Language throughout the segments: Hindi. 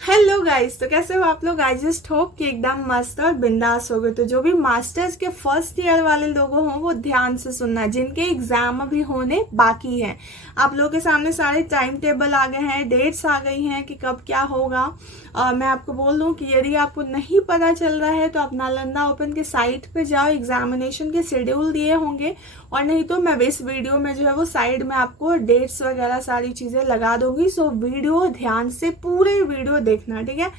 हेलो गाइस, तो कैसे हो आप लोग। आई जस्ट होप कि एकदम मस्त और बिंदास हो गए। तो जो भी मास्टर्स के फर्स्ट ईयर वाले लोग हों वो ध्यान से सुनना, जिनके एग्जाम अभी होने बाकी हैं। आप लोगों के सामने सारे टाइम टेबल आ गए हैं, डेट्स आ गई हैं कि कब क्या होगा। मैं आपको बोल दूं कि यदि आपको नहीं पता चल रहा है तो आप नालंदा ओपन के साइट पे जाओ, एग्जामिनेशन के शेड्यूल दिए होंगे। और नहीं तो मैं इस वीडियो में जो है वो साइड में आपको डेट्स वगैरह सारी चीजें लगा दूंगी। सो वीडियो ध्यान से पूरे वीडियो देखना, ठीक है।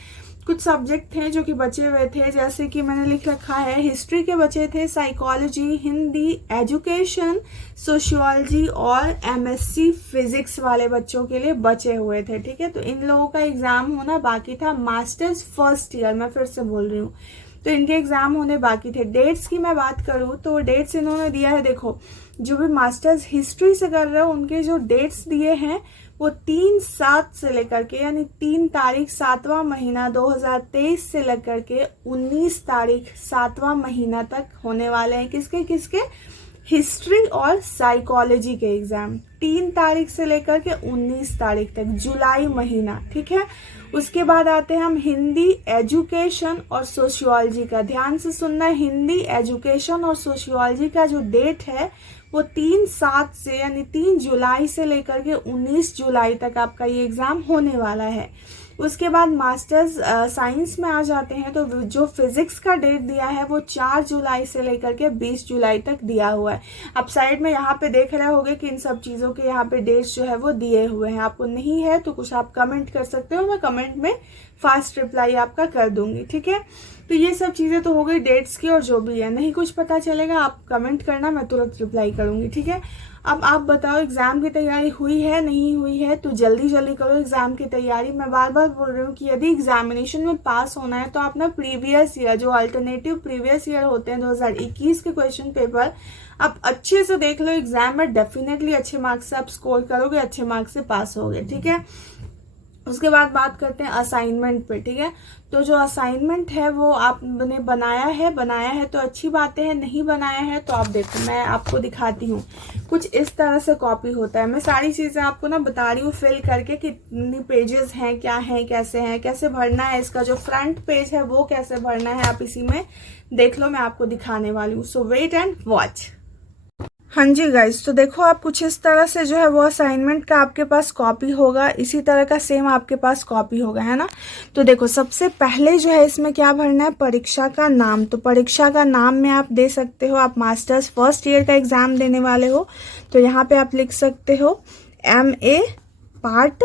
कुछ सब्जेक्ट थे जो कि बचे हुए थे, जैसे कि मैंने लिख रखा है, हिस्ट्री के बचे थे, साइकोलॉजी, हिंदी, एजुकेशन, सोशियोलॉजी और एमएससी फिजिक्स वाले बच्चों के लिए बचे हुए थे, ठीक है। तो इन लोगों का एग्जाम होना बाकी था, मास्टर्स फर्स्ट ईयर, मैं फिर से बोल रही हूँ। तो इनके एग्जाम होने बाकी थे। डेट्स की मैं बात करूँ तो डेट्स इन्होंने दिया है, देखो जो भी मास्टर्स हिस्ट्री से कर रहे हो उनके जो डेट्स दिए हैं वो 3/7 से लेकर के, यानी 3 तारीख 7वां महीना 2023 से लेकर के 19 तारीख 7वां महीना तक होने वाले हैं। किसके किसके? हिस्ट्री और साइकोलॉजी के एग्जाम 3 तारीख से लेकर के 19 तारीख तक, जुलाई महीना, ठीक है। उसके बाद आते हैं हम हिंदी, एजुकेशन और सोशियोलॉजी का। ध्यान से सुनना, हिंदी, एजुकेशन और सोशियोलॉजी का जो डेट है वो 3/7 से, यानी 3 जुलाई से लेकर के 19 जुलाई तक आपका ये एग्जाम होने वाला है। उसके बाद मास्टर्स साइंस में आ जाते हैं, तो जो फिजिक्स का डेट दिया है वो 4 जुलाई से लेकर के 20 जुलाई तक दिया हुआ है। आप साइड में यहाँ पे देख रहे होंगे कि इन सब चीज़ों के यहाँ पे डेट्स जो है वो दिए हुए हैं। आपको नहीं है तो कुछ आप कमेंट कर सकते हो, मैं कमेंट में फास्ट रिप्लाई आपका कर दूंगी, ठीक है। तो ये सब चीज़ें तो हो गई डेट्स की, और जो भी है नहीं कुछ पता चलेगा आप कमेंट करना, मैं तुरंत रिप्लाई करूंगी, ठीक है। अब आप बताओ एग्जाम की तैयारी हुई है नहीं हुई है, तो जल्दी जल्दी करो एग्जाम की तैयारी। मैं बार बार बोल रही हूँ कि यदि एग्जामिनेशन में पास होना है तो आप ना प्रीवियस ईयर, जो अल्टरनेटिव प्रीवियस ईयर होते हैं 2021 के क्वेश्चन पेपर, आप अच्छे से देख लो। एग्जाम में डेफिनेटली अच्छे मार्क्स से आप स्कोर करोगे, अच्छे मार्क्स से पास होगे, ठीक है। उसके बाद बात करते हैं असाइनमेंट पे, ठीक है। तो जो असाइनमेंट है वो आपने बनाया है तो अच्छी बातें हैं, नहीं बनाया है तो आप देखो, मैं आपको दिखाती हूँ। कुछ इस तरह से कॉपी होता है। मैं सारी चीजें आपको ना बता रही हूँ फिल करके, कितनी पेजेस हैं, क्या है, कैसे भरना है। इसका जो फ्रंट पेज है वो कैसे भरना है आप इसी में देख लो, मैं आपको दिखाने वाली हूँ। सो वेट एंड वॉच। हाँ जी गाइस, तो देखो आप कुछ इस तरह से जो है वो असाइनमेंट का आपके पास कॉपी होगा, इसी तरह का सेम आपके पास कॉपी होगा, है ना। तो देखो सबसे पहले जो है इसमें क्या भरना है, परीक्षा का नाम। तो परीक्षा का नाम में आप दे सकते हो, आप मास्टर्स फर्स्ट ईयर का एग्जाम देने वाले हो तो यहाँ पे आप लिख सकते हो MA पार्ट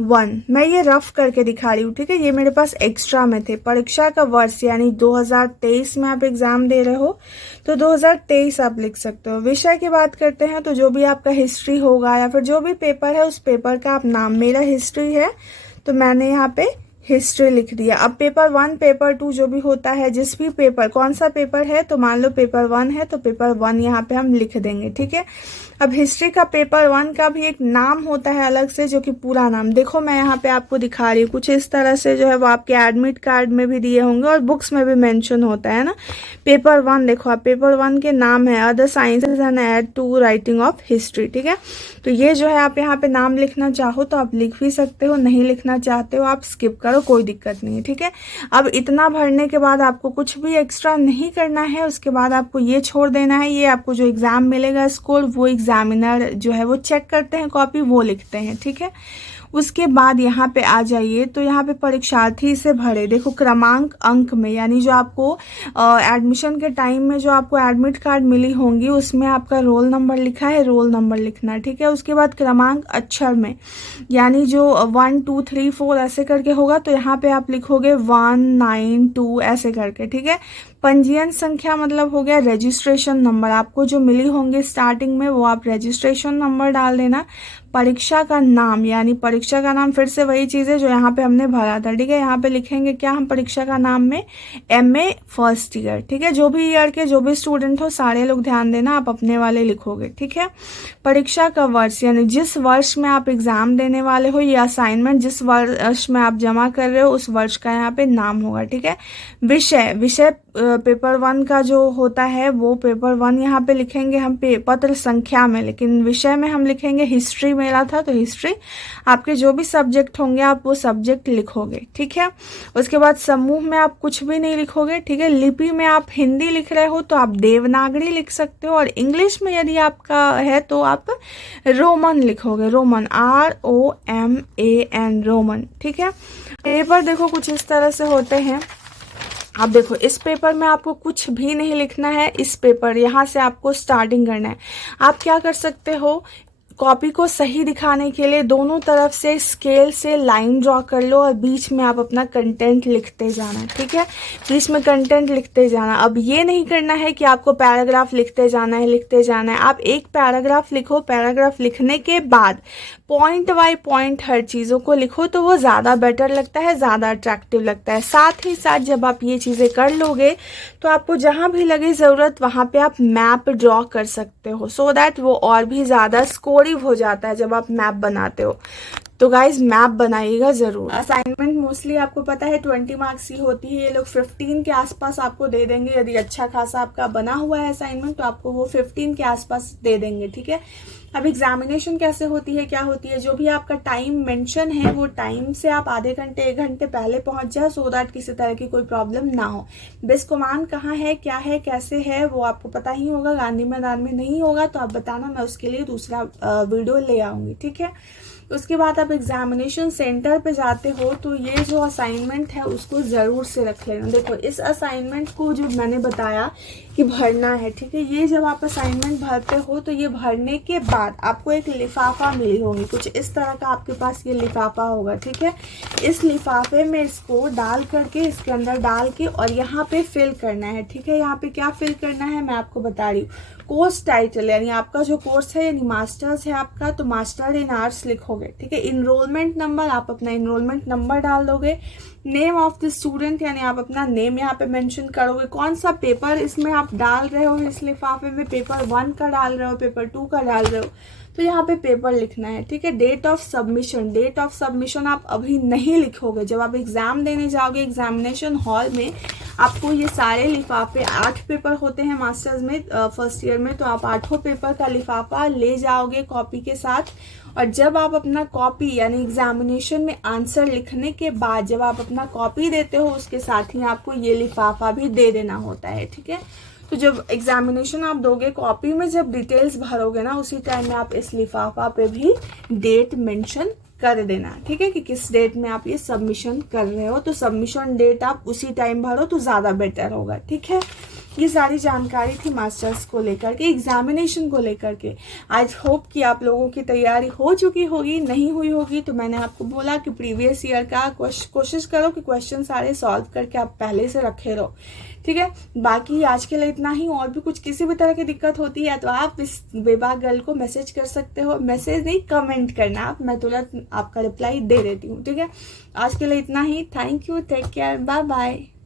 1। मैं ये रफ करके दिखा रही हूँ, ठीक है। ये मेरे पास एक्स्ट्रा में थे। परीक्षा का वर्ष यानी 2023 में आप एग्जाम दे रहे हो तो 2023 आप लिख सकते हो। विषय की बात करते हैं तो जो भी आपका हिस्ट्री होगा या फिर जो भी पेपर है उस पेपर का आप नाम, मेरा हिस्ट्री है तो मैंने यहाँ पे हिस्ट्री लिख दिया। अब पेपर 1 पेपर 2 जो भी होता है, जिस भी पेपर, कौन सा पेपर है, तो मान लो पेपर 1 है तो पेपर 1 यहाँ पे हम लिख देंगे, ठीक है। अब हिस्ट्री का पेपर 1 का भी एक नाम होता है अलग से, जो कि पूरा नाम, देखो मैं यहाँ पे आपको दिखा रही हूँ कुछ इस तरह से जो है वो आपके एडमिट कार्ड में भी दिए होंगे और बुक्स में भी मेंशन होता है ना। पेपर 1 देखो आप, पेपर 1 के नाम है other sciences and add to writing of history, ठीक है। तो ये जो है आप यहाँ पे नाम लिखना चाहो तो आप लिख भी सकते हो, नहीं लिखना चाहते हो आप स्किप करो, कोई दिक्कत नहीं है, ठीक है। अब इतना भरने के बाद आपको कुछ भी एक्स्ट्रा नहीं करना है। उसके बाद आपको ये छोड़ देना है, ये आपको जो एग्जाम मिलेगा स्कोर, वो एग्जामिनर जो है वो चेक करते हैं कॉपी, वो लिखते हैं, ठीक है। उसके बाद यहाँ पे आ जाइए, तो यहाँ पे परीक्षार्थी से भरे, देखो क्रमांक अंक में, यानी जो आपको एडमिशन के टाइम में जो आपको एडमिट कार्ड मिली होंगी उसमें आपका रोल नंबर लिखा है, रोल नंबर लिखना, ठीक है। उसके बाद क्रमांक अक्षर में, यानी जो 1 2 3 4 ऐसे करके होगा तो यहाँ पे आप लिखोगे 1 9 2 ऐसे करके, ठीक है। पंजीयन संख्या मतलब हो गया रजिस्ट्रेशन नंबर, आपको जो मिली होंगी स्टार्टिंग में वो आप रजिस्ट्रेशन नंबर डाल देना। परीक्षा का नाम, यानी परीक्षा का नाम फिर से वही चीज़ है जो यहाँ पे हमने भरा था, ठीक है। यहाँ पे लिखेंगे क्या हम परीक्षा का नाम में, MA फर्स्ट ईयर, ठीक है। जो भी ईयर के जो भी स्टूडेंट हो सारे लोग ध्यान देना, आप अपने वाले लिखोगे, ठीक है। परीक्षा का वर्ष, यानी जिस वर्ष में आप एग्जाम देने वाले हो, या असाइनमेंट जिस वर्ष में आप जमा कर रहे हो उस वर्ष का यहाँ पे नाम होगा, ठीक है। विषय पेपर 1 का जो होता है वो पेपर 1 यहाँ पे लिखेंगे हम पत्र संख्या में, लेकिन विषय में हम लिखेंगे हिस्ट्री मेरा था तो हिस्ट्री। आपके जो भी सब्जेक्ट होंगे आप वो सब्जेक्ट लिखोगे, ठीक है। उसके बाद समूह में आप कुछ भी नहीं लिखोगे, ठीक है। लिपि में आप हिंदी लिख रहे हो तो आप देवनागरी लिख सकते हो, और इंग्लिश में यदि आपका है तो आप रोमन लिखोगे, रोमन ROMAN रोमन, ठीक है। पेपर देखो कुछ इस तरह से होते हैं। आप देखो इस पेपर में आपको कुछ भी नहीं लिखना है, इस पेपर यहाँ से आपको स्टार्टिंग करना है। आप क्या कर सकते हो, कॉपी को सही दिखाने के लिए दोनों तरफ से स्केल से लाइन ड्रॉ कर लो और बीच में आप अपना कंटेंट लिखते जाना, ठीक है। बीच में कंटेंट लिखते जाना। अब ये नहीं करना है कि आपको पैराग्राफ लिखते जाना है। आप एक पैराग्राफ लिखो, पैराग्राफ लिखने के बाद पॉइंट बाय पॉइंट हर चीज़ों को लिखो, तो वो ज़्यादा बेटर लगता है, ज़्यादा अट्रैक्टिव लगता है। साथ ही साथ जब आप ये चीज़ें कर लोगे तो आपको जहाँ भी लगे ज़रूरत वहाँ पे आप मैप ड्रॉ कर सकते हो, सो दैट वो और भी ज़्यादा स्कोरिव हो जाता है जब आप मैप बनाते हो। तो गाइज मैप बनाइएगा ज़रूर। असाइनमेंट मोस्टली आपको पता है 20 मार्क्स की होती है, ये लोग 15 के आसपास आपको दे देंगे। यदि अच्छा खासा आपका बना हुआ है असाइनमेंट तो आपको वो 15 के आसपास दे देंगे, ठीक है। अब एग्जामिनेशन कैसे होती है, क्या होती है, जो भी आपका टाइम मेंशन है वो टाइम से आप आधे घंटे 1 घंटे पहले पहुंच जाए, सो दैट किसी तरह की कोई प्रॉब्लम ना हो। बिस्कोमान कहाँ है, क्या है, कैसे है, वो आपको पता ही होगा। गांधी मैदान में नहीं होगा तो आप बताना, मैं उसके लिए दूसरा वीडियो ले आऊँगी, ठीक है। उसके बाद आप एग्जामिनेशन सेंटर पे जाते हो तो ये जो असाइनमेंट है उसको ज़रूर से रख लेना। देखो इस असाइनमेंट को जो मैंने बताया कि भरना है, ठीक है। ये जब आप असाइनमेंट भरते हो तो ये भरने के बाद आपको एक लिफाफा मिली होगी, कुछ इस तरह का आपके पास ये लिफाफा होगा, ठीक है। इस लिफाफे में इसको डाल करके, इसके अंदर डाल के और यहाँ पे फिल करना है, ठीक है। यहाँ पे क्या फिल करना है मैं आपको बता रही हूँ। कोर्स टाइटल यानी आपका जो कोर्स है, यानी मास्टर्स है आपका, तो मास्टर इन आर्ट्स लिखोगे, ठीक है। इनरोलमेंट नंबर, आप अपना इनरोलमेंट नंबर डाल दोगे। नेम ऑफ द स्टूडेंट यानी आप अपना नेम यहाँ पे मेंशन करोगे। कौन सा पेपर इसमें आप डाल रहे हो, इस लिफाफे में पेपर 1 का डाल रहे हो, पेपर 2 का डाल रहे हो, तो यहाँ पे पेपर लिखना है, ठीक है। Date of submission, date of submission आप अभी नहीं लिखोगे। जब आप एग्जाम देने जाओगे एग्जामिनेशन हॉल में, आपको ये सारे लिफाफे, 8 पेपर होते हैं मास्टर्स में फर्स्ट ईयर में, तो आप 8 पेपर का लिफाफा ले जाओगे कॉपी के साथ। और जब आप अपना कॉपी यानी एग्जामिनेशन में आंसर लिखने के बाद जब आप अपना कॉपी देते हो, उसके साथ ही आपको ये लिफाफा भी दे देना होता है, ठीक है। तो जब एग्जामिनेशन आप दोगे, कॉपी में जब डिटेल्स भरोगे ना, उसी टाइम में आप इस लिफाफा पे भी डेट मेंशन कर देना, ठीक है, कि किस डेट में आप ये सबमिशन कर रहे हो। तो सबमिशन डेट आप उसी टाइम भरो तो ज़्यादा बेटर होगा, ठीक है। ये सारी जानकारी थी मास्टर्स को लेकर के, एग्जामिनेशन को लेकर के। आई होप कि आप लोगों की तैयारी हो चुकी होगी, नहीं हुई होगी तो मैंने आपको बोला कि प्रीवियस ईयर का कोशिश करो कि क्वेश्चन सारे सॉल्व करके आप पहले से रखे रहो, ठीक है। बाकी आज के लिए इतना ही। और भी कुछ किसी भी तरह की दिक्कत होती है तो आप इस बेबा गर्ल को मैसेज कर सकते हो। मैसेज नहीं, कमेंट करना आप, मैं तुरंत आपका रिप्लाई दे देती हूँ, ठीक है। आज के लिए इतना ही। Thank you, take care, bye bye.